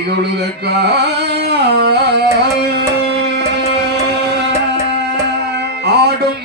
கைகொழுதக்கா ஆடும்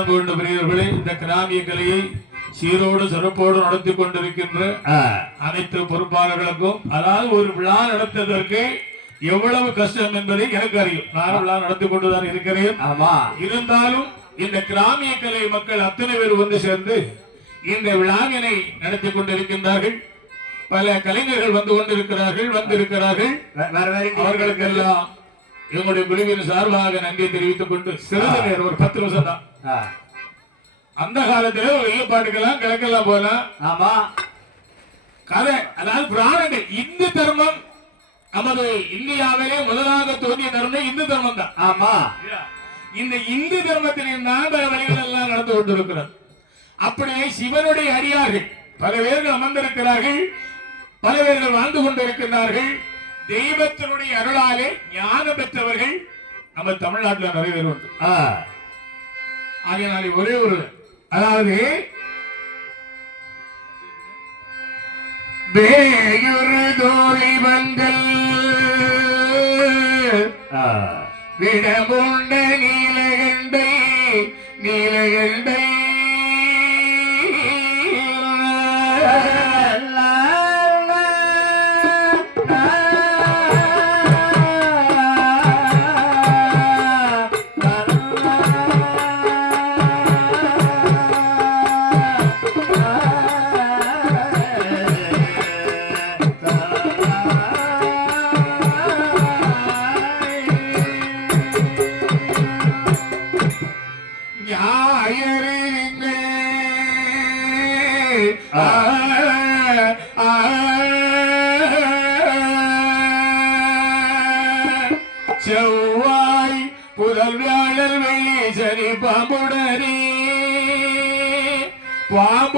பேரன்புள்ள பெரியவர்களே இந்த கிராமிய கலையை சீரோடு சிறப்போடு நடத்தி கொண்டிருக்கின்ற அனைத்து பொறுப்பாளர்களுக்கும் அதாவது ஒரு விழா நடத்துவதற்கு எவ்வளவு கஷ்டம் என்பதை எனக்கு அறியும். நான் விழா நடத்தி கொண்டுதான் இருக்கிறேன். ஆமா. இருந்தாலும் இந்த கிராமிய கலை மக்கள் அத்தனை பேர் வந்து சேர்ந்து இந்த விழாவினை நடத்தி கொண்டிருக்கின்றார்கள். பல கலைஞர்கள் வந்து கொண்டிருக்கிறார்கள் வந்திருக்கிறார்கள். எங்க- அவர்களுக்கெல்லாம் எங்களுடைய குழுவின் சார்பாக நன்றி தெரிவித்துக் கொண்டு சிறிது நேரம் ஒரு பத்து நிமிஷம் தான் அந்த காலத்துல ஒரு ஈடுபாட்டுக்கெல்லாம் கிழக்கெல்லாம் போலாம் ஆமா. கதை அதாவது புராணங்கள் இந்து தர்மம் நமது இந்தியாவிலே முதலாக தோன்றிய தர்மம் இந்து தர்மம் தான். ஆமா. இந்த இந்து தர்மத்திலே தான் பல வழிகள் எல்லாம் நடந்து கொண்டிருக்கிறது. அப்படியே சிவனுடைய அடியார்கள் பல பேர்கள் அமர்ந்திருக்கிறார்கள் பல பேர்கள் வாழ்ந்து கொண்டிருக்கிறார்கள் தெய்வத்தினுடைய அருளாலே ஞானம் பெற்றவர்கள் நம்ம தமிழ்நாட்டில் நிறைய பேர் உண்டு. ஆகையினாலே ஒரே ஒரு அதாவது வேயுறு தோழி வந்தல் விடமுண்ட நீலகண்டை நீலகண்டை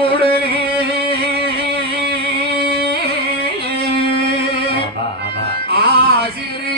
பாம்புடனே ஆசிரி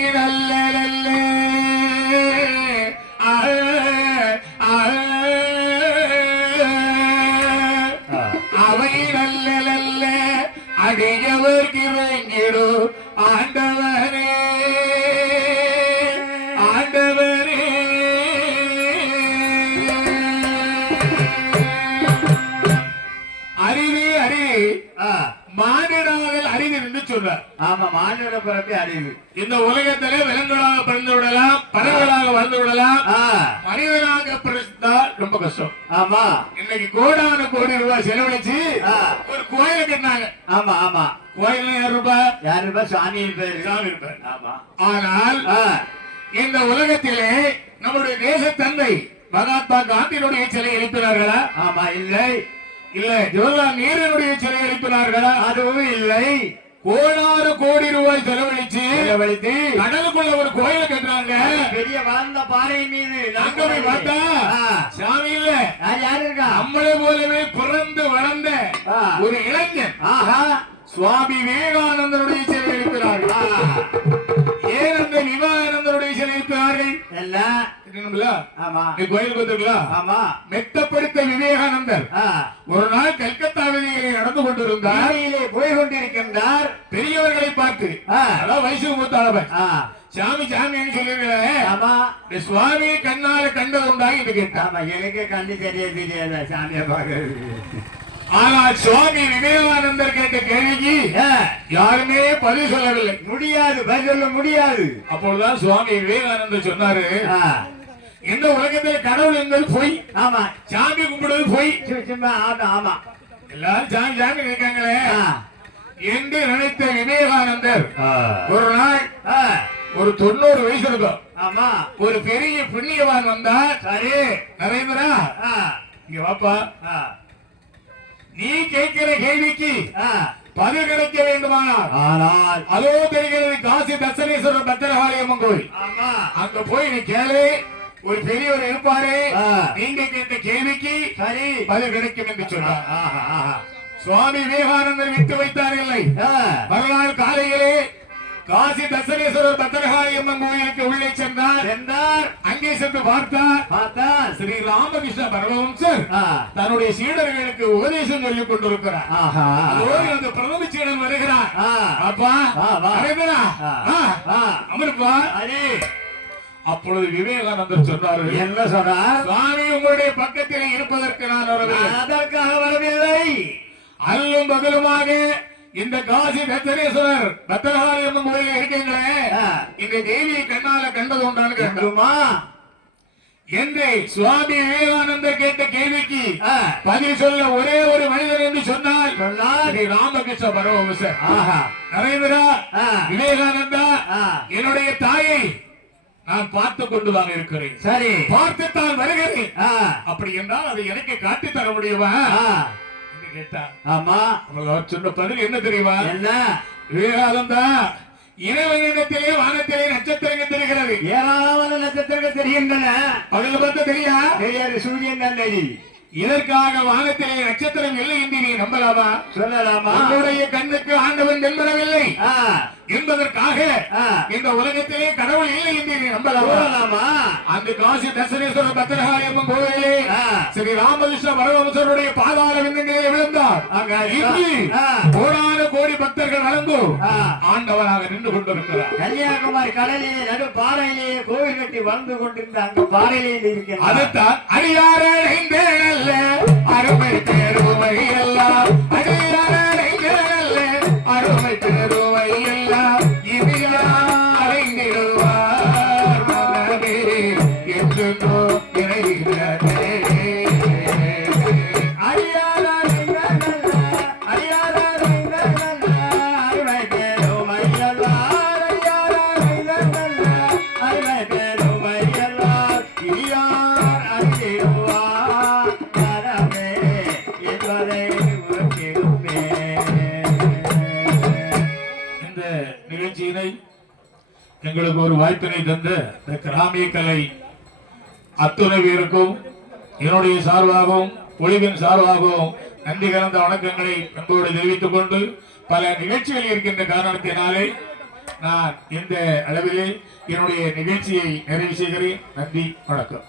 அறிவு என்று சொல்றார் ஆமா மாநில பிறப்பு அறிவு. இந்த உலகத்திலே விலங்குகளாக பிறந்து விடலாம் பறவைகளாக வாழ்ந்து விடலாம் ஆ, மனிதனாக பிறந்தா ரொம்ப கஷ்டம். ஆமா. இன்னைக்கு கோடான கோடி ரூபாய் செலவழிச்சு ஆ. ஒரு கோயிலை கட்டினாங்க. ஆமா ஆமா. கோயில் ஏழு ரூபாய் யாரு பேர் சுவாமியின் பேரு. சாமி இருப்பார். ஆமா. ஆனால் இந்த உலகத்திலே நம்முடைய தேச தந்தை மகாத்மா காந்தியினுடைய சிலை எழுப்பினார்களா? ஆமா இல்லை. இல்ல. ஜவஹர்லால் நேருடைய சிலை எழுப்பினார்களா? அதுவும் இல்லை. கோடாறு கோடி ரூபாய் செலவழிச்சு செலவழித்து கடலுக்குள்ள ஒரு கோயிலை கட்டுறாங்க. பெரிய வளர்ந்த பாறை மீது. அங்க போய் பார்த்தா சாமி இல்ல. யார் இருக்கா? நம்மளை போலவே பிறந்து வளர்ந்த. ஒரு இளைஞன். ஆஹா. சுவாமி விவேகானந்தருடைய எழுப்பினார்கள் என்ன? ஆமா. நீ ஆமா. மெத்தப்படுத்த விவேகானந்தர். ஒரு நாள் கல்கத்தா வீதியிலே நடந்து கொண்டிருந்தார். போய் கொண்டிருக்கின்றார். பெரியவர்களை பார்த்து அதான் வயசு மூத்த அளவன் சாமி சாமின்னு சொல்லிருக்கிறேன் ஆமா. இந்த சுவாமி கண்ணால கண்டது உண்டா என்று கேட்டார் ஆமா எனக்கு கண்ணு தெரிய தெரியாத. சாமியை பார்க்கறது. ஆனால் சுவாமி விவேகானந்தர் கேட்ட கேள்விக்கு யாருமே பதில் சொல்லவில்லை. முடியாது பதில் சொல்ல முடியாது. அப்பொழுதுதான் சுவாமி விவேகானந்தர் சொன்னாரு. இந்த உலகத்தில் கடவுள் என்பது பொய். ஆமா. சாமி கும்பிடுவது பொய். ஆமா எல்லாரும் சாமி சாமி இருக்காங்களே. என்று நினைத்த விவேகானந்தர் ஒரு நாள் ஒரு தொண்ணூறு வயசு இருக்கும். ஆமா. ஒரு பெரிய புண்ணியவான் வந்தார். சரி. நரேந்திரா இங்க வாப்பா. நீ கேட்கிற கேள்விக்கு. பதில் கிடைக்க வேண்டுமானால் ஆனால் அதோ தெரிகிறது காசி தசனேஸ்வரர் பத்திரகாளியம்மன் கோயில் ஆமா அங்க போய் நீ கேளு ஒரு பெரியவர் இருப்பாரு. நீங்க கேட்ட கேள்விக்கு சரி பதில் கிடைக்கும் என்று சொன்னார் ஆஹா, ஆஹா. சுவாமி விவேகானந்தர் விட்டு வைத்தார் இல்லை மறுநாள் காலையிலே காசி தசனேஸ்வரர் பத்திரகாளியம்மன் கோயிலுக்கு உள்ளே சென்றார். சென்றார். அங்கே சென்று பார்த்தார். பார்த்தால் ஸ்ரீ ராமகிருஷ்ண பரமஹம்சர் தன்னுடைய சீடர்களுக்கு உபதேசம் சொல்லிக் கொண்டிருக்கிறார். அந்த பிரதம சீடன் வருகிறார். அப்பா வா, வா. நரேந்திரா, ஆ, ஆ, ஆ. அமருப்பா. சரி அப்பொழுது விவேகானந்தர் சொன்னார்கள் என்ன சொன்னார்? சுவாமி உங்களுடைய பக்கத்தில் இருப்பதற்கு நான் வரவில்லை. அதற்காக வரவில்லை. அல்லும் பகலுமாக இந்த காசி பத்திரேஸ்வரர் பத்திரகாளியம்மன் கோயில இருக்கீங்களே. ஆ. இந்த தேவியை கண்ணால கண்டது உண்டான்னு கேட்டார் எங்குமா? என்று சுவாமி விவேகானந்தர் கேட்ட கேள்விக்கு பதில் சொல்ல ஒரே ஒரு மனிதன் என்று சொன்னால் ஸ்ரீ ராமகிருஷ்ண பரமஹம்சர். ஆஹா. நரேந்திரா விவேகானந்தா. என்னுடைய தாயை நான் பார்த்து கொண்டுதான் இருக்கிறேன். சரி. பார்த்துத்தான் வருகிறேன். ஆ, அப்படி என்றால் அதை எனக்கு காட்டி தர முடியுமா? கேட்டார் ஆமா. அவர்கள் அவர் சொன்ன பதில் என்ன தெரியுமா? என்ன? விவேகானந்தா இறைவனிடத்திலே வானத்திலே நட்சத்திரங்கள் தெரிகிறது. ஏராளமான நட்சத்திரங்கள் தெரிகின்றன. பகல் பார்த்து தெரியா? தெரியாது சூரியன் தான் இதற்காக வானத்திலே நட்சத்திரம் இல்லை என்று நீ நம்பலாமா? சொல்லலாமா? உன்னுடைய கண்ணுக்கு ஆண்டவன் தென்படவில்லை. என்பதற்காக. இந்த உலகத்திலே கடவுள் இல்லை என்று நீ நம்பலாமா? சொல்லலாமா? அந்த காசி தர்சனேஸ்வரர் பத்திரகாளியம்மன் கோவிலே. ஸ்ரீ ராமகிருஷ்ண பரமஹம்சருடைய பாதாள விந்தங்களே விழுந்தார். கோடான கோடி பக்தர்கள் நடந்து ஆ. ஆண்டவனாக நின்று கொண்டிருக்கிறார். கன்னியாகுமரி கடலிலே நடு பாறையிலேயே கோவில் கட்டி வாழ்ந்து கொண்டிருந்த அங்க பாறையிலே இருக்கிறார் அதுதான் அடியாரடைந்தேனல்ல அருமை பெருமை எல்லாம் அடியாரடைந்தேனல்ல எங்களுக்கு ஒரு வாய்ப்பினை தந்த இந்த கிராமிய கலை அத்துணை பேருக்கும் என்னுடைய சார்பாகவும் ஒளிவின் சார்பாகவும் நன்றி கலந்த வணக்கங்களை அன்போடு தெரிவித்துக் கொண்டு பல நிகழ்ச்சிகள் இருக்கின்ற காரணத்தினாலே நான் இந்த அளவிலே என்னுடைய நிகழ்ச்சியை நிறைவு செய்கிறேன். நன்றி வணக்கம்.